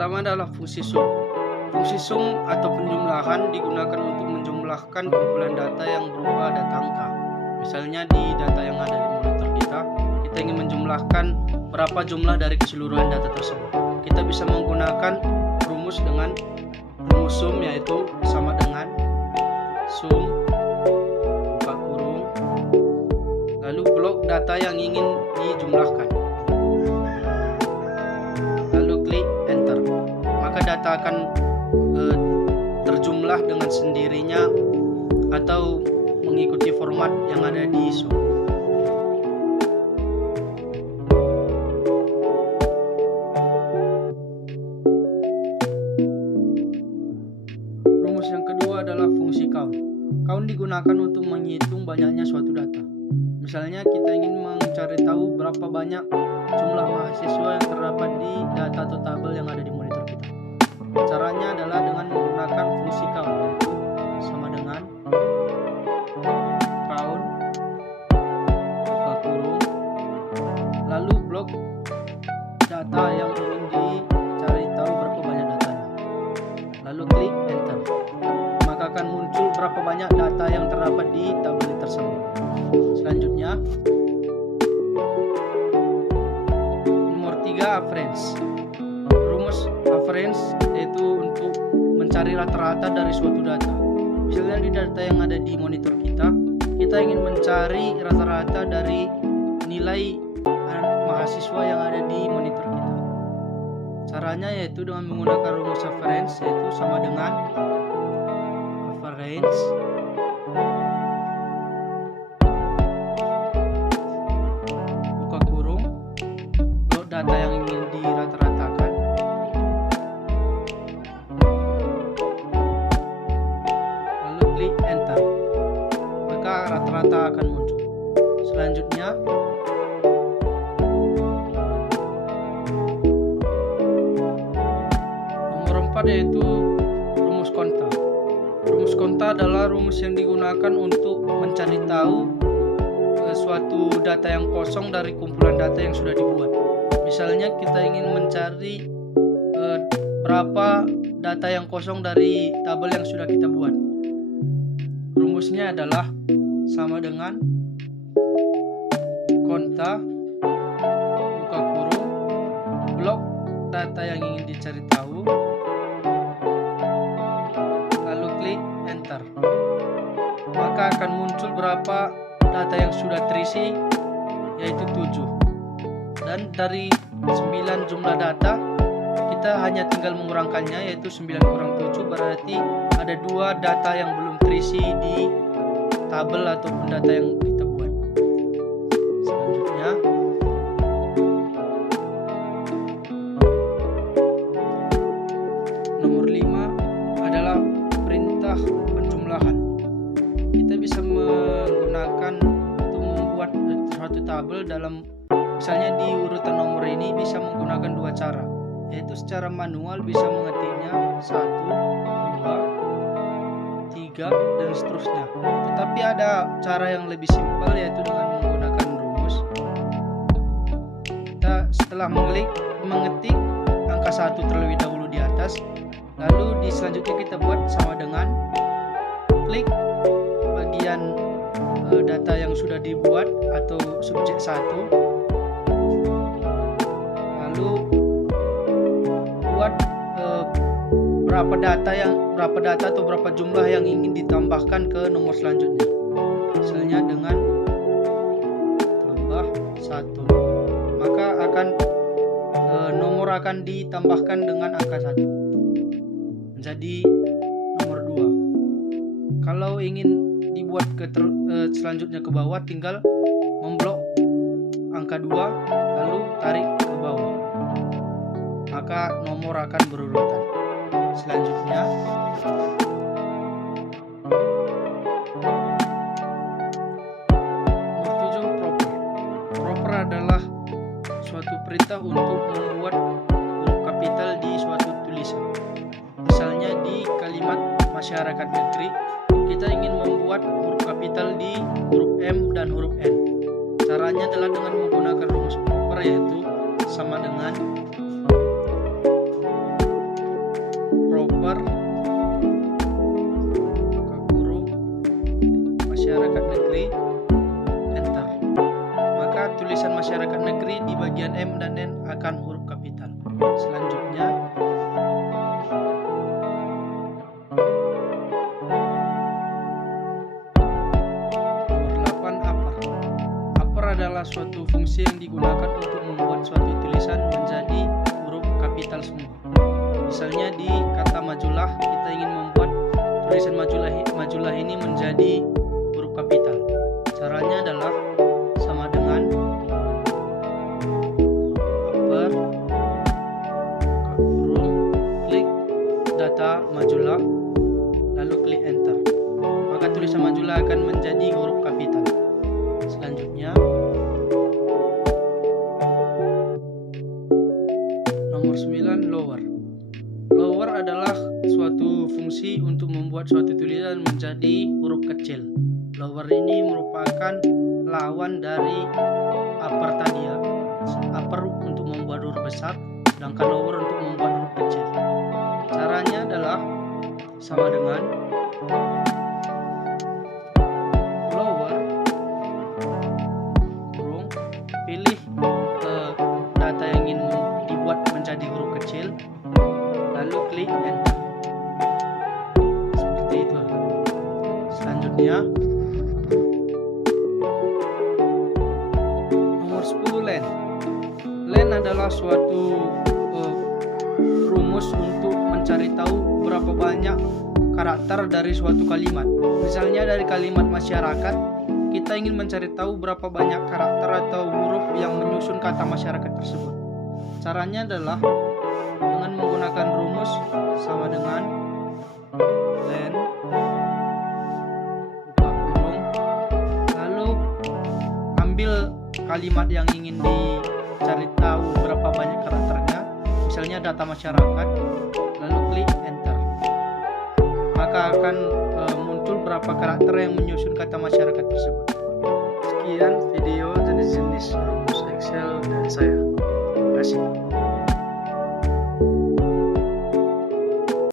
pertama adalah fungsi sum. Fungsi sum atau penjumlahan digunakan untuk menjumlahkan kumpulan data yang berupa data angka. Misalnya di data yang ada di monitor kita ingin menjumlahkan berapa jumlah dari keseluruhan data tersebut. Kita bisa menggunakan rumus dengan rumus sum, yaitu sama dengan sum buka kurung lalu blok data yang ingin dijumlahkan, lalu klik enter, maka data akan terjumlah dengan sendirinya atau mengikuti format yang ada di sum. Rumus yang kedua adalah fungsi count. Count digunakan untuk menghitung banyaknya suatu data. Misalnya kita ingin mencari tahu berapa banyak jumlah mahasiswa yang terdapat di data atau tabel yang ada di monitor kita. Caranya adalah dengan menggunakan fungsi count, yaitu sama dengan count buka kurung lalu blok data yang ingin dicari tahu berapa banyak datanya, lalu klik enter, maka akan muncul berapa banyak data yang terdapat di tabel tersebut. Selanjutnya nomor 3, average. Rumus average yaitu untuk mencari rata-rata dari suatu data. Misalnya di data yang ada di monitor kita ingin mencari rata-rata dari nilai mahasiswa yang ada di monitor kita. Caranya yaitu dengan menggunakan rumus average, yaitu sama dengan average buka kurung blok data yang ingin dirata-ratakan, lalu klik enter, maka rata-rata akan muncul. Selanjutnya nomor 4 yaitu rumus konta. Rumus konta adalah rumus yang digunakan untuk mencari tahu suatu data yang kosong dari kumpulan data yang sudah dibuat. Misalnya kita ingin mencari berapa data yang kosong dari tabel yang sudah kita buat. Rumusnya adalah sama dengan konta buka kurung blok data yang ingin dicari tahu, lalu klik enter, maka akan muncul berapa data yang sudah terisi, yaitu 7. Dan dari 9 jumlah data kita hanya tinggal mengurangkannya, yaitu 9 kurang 7 berarti ada 2 data yang belum terisi di tabel ataupun data yang kita buat. Selanjutnya nomor 5 adalah perintah penjumlahan. Kita bisa menggunakan untuk membuat suatu tabel dalam, misalnya di urutan nomor ini bisa menggunakan 2 cara, yaitu secara manual bisa mengetiknya 1, 2, 3 dan seterusnya. Tetapi ada cara yang lebih simpel, yaitu dengan menggunakan rumus. Kita setelah mengetik angka 1 terlebih dahulu di atas, lalu di selanjutnya kita buat sama dengan klik bagian data yang sudah dibuat atau subjek 1, lalu buat berapa data atau berapa jumlah yang ingin ditambahkan ke nomor selanjutnya. Misalnya dengan tambah 1, maka akan nomor akan ditambahkan dengan angka 1 menjadi nomor 2. Kalau ingin dibuat selanjutnya ke bawah, tinggal memblok angka 2 lalu tarik ke bawah, maka nomor akan berurutan. Selanjutnya nomor 7, proper. Proper adalah suatu perintah untuk membuat huruf kapital di suatu tulisan. Misalnya di kalimat masyarakat negeri, kita ingin membuat huruf kapital di huruf M dan huruf N. Caranya adalah dengan menggunakan rumus proper, yaitu sama dengan masyarakat negeri di bagian M dan N akan huruf kapital. Selanjutnya, nomor 8, upper. Upper adalah suatu fungsi yang digunakan untuk membuat suatu tulisan menjadi huruf kapital semua. Misalnya di kata majulah, kita ingin membuat tulisan majulah ini menjadi huruf kapital. Caranya adalah sama dengan upper, buka kurung, klik data majulah, lalu klik enter. Maka tulisan majulah akan menjadi huruf kapital. Selanjutnya, nomor 9, lower. Lower adalah suatu fungsi untuk membuat suatu tulisan menjadi huruf kecil. Lower ini merupakan lawan dari upper tadi ya. Upper untuk membuat huruf besar, sedangkan lower untuk membuat huruf kecil. Caranya adalah sama dengan lower, kurung, pilih data yang ingin dibuat menjadi huruf kecil, lalu klik enter. Seperti itu. Selanjutnya, nomor 10, len. Len adalah suatu rumus untuk mencari tahu berapa banyak karakter dari suatu kalimat. Misalnya dari kalimat masyarakat, kita ingin mencari tahu berapa banyak karakter atau huruf yang menyusun kata masyarakat tersebut. Caranya adalah dengan menggunakan rumus sama dengan len, buka kurung, lalu ambil kalimat yang ingin dicari tahu berapa banyak karakternya, misalnya data masyarakat, lalu klik enter. Maka akan muncul berapa karakter yang menyusun kata masyarakat tersebut.